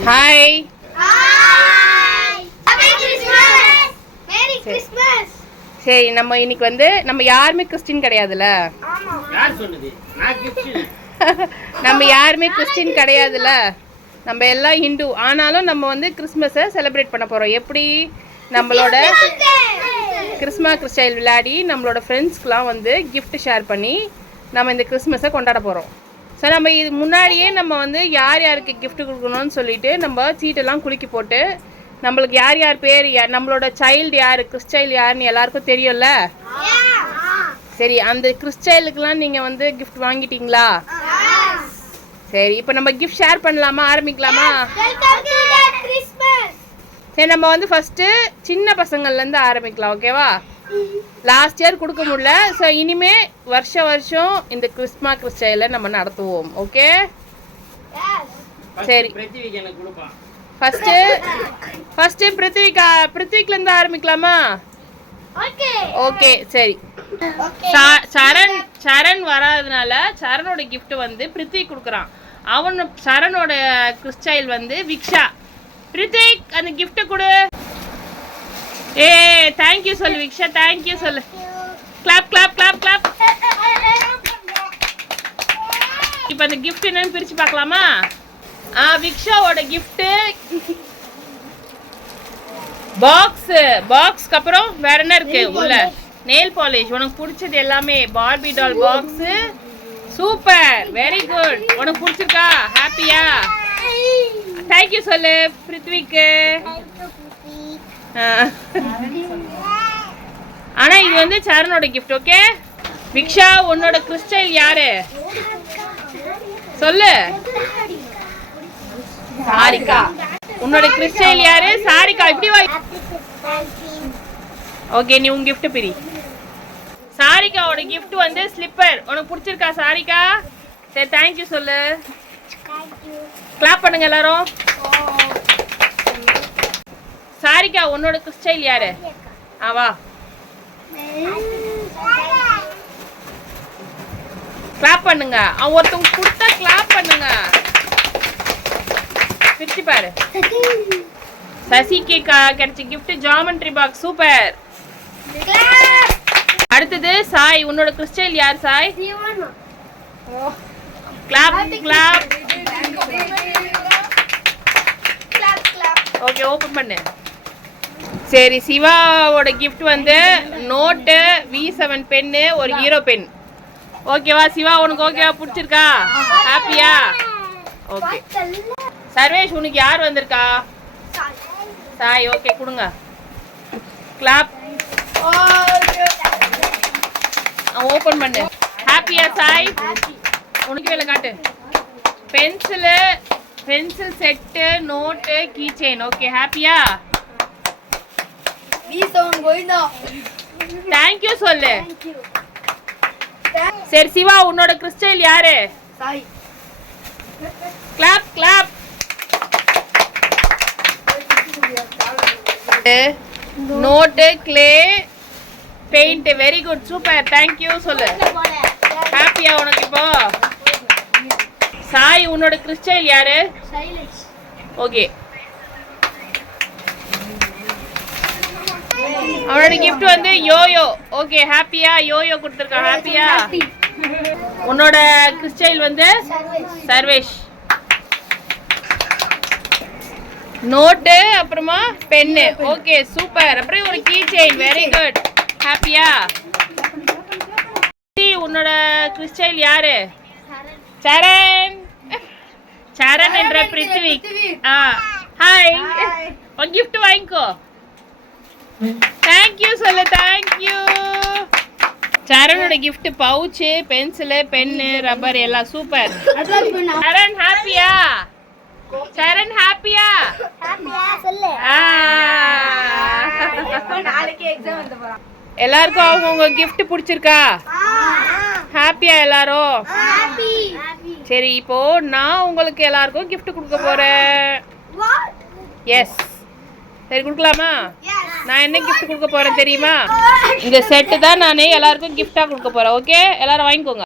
Hi. சரி, நம்ம இன்னைக்கு வந்து நம்ம யாருமே கிறிஸ்டின் கிடையாதுல்ல. நம்ம யாருமே கிறிஸ்டின் கிடையாதுல்ல, நம்ம எல்லாம் ஹிந்து. ஆனாலும் நம்ம வந்து கிறிஸ்மஸை செலிப்ரேட் பண்ண போகிறோம். எப்படி நம்மளோட கிறிஸ்டைல் விளையாடி நம்மளோட ஃப்ரெண்ட்ஸ்க்கெலாம் வந்து கிஃப்ட் ஷேர் பண்ணி நம்ம இந்த கிறிஸ்மஸை கொண்டாட போகிறோம். ஸோ நம்ம இது முன்னாடியே நம்ம வந்து யார் யாருக்கு கிஃப்ட் கொடுக்கணும்னு சொல்லிட்டு நம்ம சீட்டெல்லாம் குலுக்கி போட்டு நம்மளுக்கு யார் யார் பேர் நம்மளோட சைல்டு யார் கிறிஸ்டைல் யாருன்னு எல்லாருக்கும் தெரியும்ல. சரி, அந்த கிறிஸ்டைலுக்கெலாம் நீங்கள் வந்து கிஃப்ட் வாங்கிட்டீங்களா? சரி, இப்போ நம்ம கிஃப்ட் ஷேர் பண்ணலாமா? ஆரம்பிக்கலாமா? சரி, நம்ம வந்து ஃபஸ்ட்டு சின்ன பசங்கள்லேருந்து ஆரம்பிக்கலாம். ஓகேவா? லாஸ்ட் இயர் கொடுக்க முடியல. ஸோ இனிமே வருஷம் இந்த கிறிஸ்டைல நம்ம நடத்துவோம். ஓகே, சரி. ஃபஸ்ட்டு பிருத்திவிக்லேருந்து ஆரம்பிக்கலாமா? ஓகே, சரி. சரண் வராதனால சரணோட கிஃப்ட் வந்து பிருத்திவி கொடுக்குறான். சரணோட கிறிஸ்டைல் வந்து விக்ஷா. பிருத்திக், அந்த கிஃப்ட்டை கொடு. தேங்க்யூ சொல்லு விக்ஷா, தேங்க்யூ சொல்லு. Clap clap clap clap. இப்போ அந்த கிஃப்ட் என்னன்னு பிரித்து பார்க்கலாமா? விக்ஷாவோட கிஃப்ட்டு பாக்ஸ்க்கு அப்புறம் வேற என்ன இருக்கு உள்ள? Nail polish. உனக்கு பிடிச்சது எல்லாமே Barbie doll box. Super, very good. உனக்கு பிடிச்சிருக்கா? ஹாப்பியா? தேங்க்யூ சொல்லு பிருத்விக்கு. ஆனா இது வந்து சரணோட கிஃப்ட். ஓகே விக்ஷா, உன்னோட கிறிஸ்டைல் யாரு சொல்லு? சாரிகா. உன்னோட கிறிஸ்டைல் யாரு? சாரிகா. இப்படி வா. ஓகே, நீ உன் கிஃப்ட் பிரி. சாரிகாவோட கிஃப்ட் வந்து ஸ்லிப்பர். உனக்கு பிடிச்சிருக்கா சாரிகா? சரி, தேங்க்யூ சொல்லு. கிளாப் பண்ணுங்க எல்லாரும். சாரிகா, உன்னோட கிறிஸ்டைல் யாரு? வா. கிளாப் பண்ணுங்க. ஒருத்தவங்க கொடுத்தா கிளாப் பண்ணுங்க. பிரிச்சு பாரு. சசிக்கு கிடைச்ச கிஃப்ட் ஜாமெண்ட்ரி பாக்ஸ். சூப்பர். அடுத்தது சாய். உன்னோட கிறிஸ்டைல் யார் Sai? Clap clap. Okay, open பண்ணு. சரி, சிவாவோட கிஃப்ட் வந்து நோட்டு, V7 பென்னு, ஒரு ஹீரோ பென். ஓகேவா சிவா? உனக்கு ஓகேவா? பிடிச்சிருக்கா? ஹாப்பியா? ஓகே. சர்வேஷ், உனக்கு யார் வந்திருக்கா? சாய். ஓகே, கொடுங்க. கிளாப். ஓபன் பண்ணு. ஹாப்பியா சாய்? உனக்கு வேலை காட்டு. Pencil set, note, key chain. Okay, ஹாப்பியா? தேங்க்யூ சொல்லு. சரி சிவா, உன்னோட கிறிஸ்டைல் யாரு? Clap clap. Note, clay, paint. Very good, super. Thank you சொல்லு. ஹாப்பியா உனக்கு இப்போ? சாய், உன்னோட கிறிஸ்டைல் யாரு? ஓகே. அவனோட கிஃப்ட் வந்து யோயோ. ஓகே, ஹாப்பியா? யோயோ கொடுத்துருக்கா. ஹாப்பியா? உன்னோட கிறிஸ்டைல் வந்து சர்வேஷ். நோட்டு, அப்புறமா பென்னு. Okay, super. அப்புறம் ஒரு கீ செயின். Very good. ஹாப்பியா? உன்னோட கிறிஸ்டைல் யாரு? சரண் என்ற பிருத்வி. ஹாய். உன் கிஃப்ட் வாங்கிக்கோ. தேங்க்யூ சொல்லு. தேங்க்யூ. சரணோட gift pouch, pencil, pen, rubber எல்லாம். சூப்பர். சரண் ஹாப்பியா? சரண் ஹாப்பியா? எல்லாருக்கும் அவங்க கிஃப்ட் பிடிச்சிருக்கா? ஹாப்பியா எல்லாரும்? சரி, இப்போ நான் உங்களுக்கு எல்லாருக்கும் கிஃப்ட் கொடுக்க போறேன். எஸ், சரி கொடுக்கலாமா? நான் என்ன கிஃப்ட் கொடுக்க போறேன் தெரியுமா? இந்த செட்டு தான் நான் எல்லாருக்கும் கிஃப்டா கொடுக்க போறேன். ஓகே, எல்லாரும் வாங்கிக்கோங்க.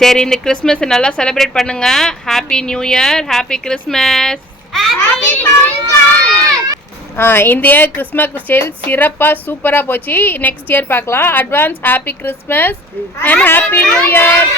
சரி, இந்த கிறிஸ்மஸ் நல்லா செலிப்ரேட் பண்ணுங்க. Happy new year, happy Christmas. இந்த இயர் கிறிஸ்மஸ் ஸ்டைல் சிறப்பாக சூப்பராக போச்சு. நெக்ஸ்ட் இயர் பார்க்கலாம். Advance happy Christmas and happy new year.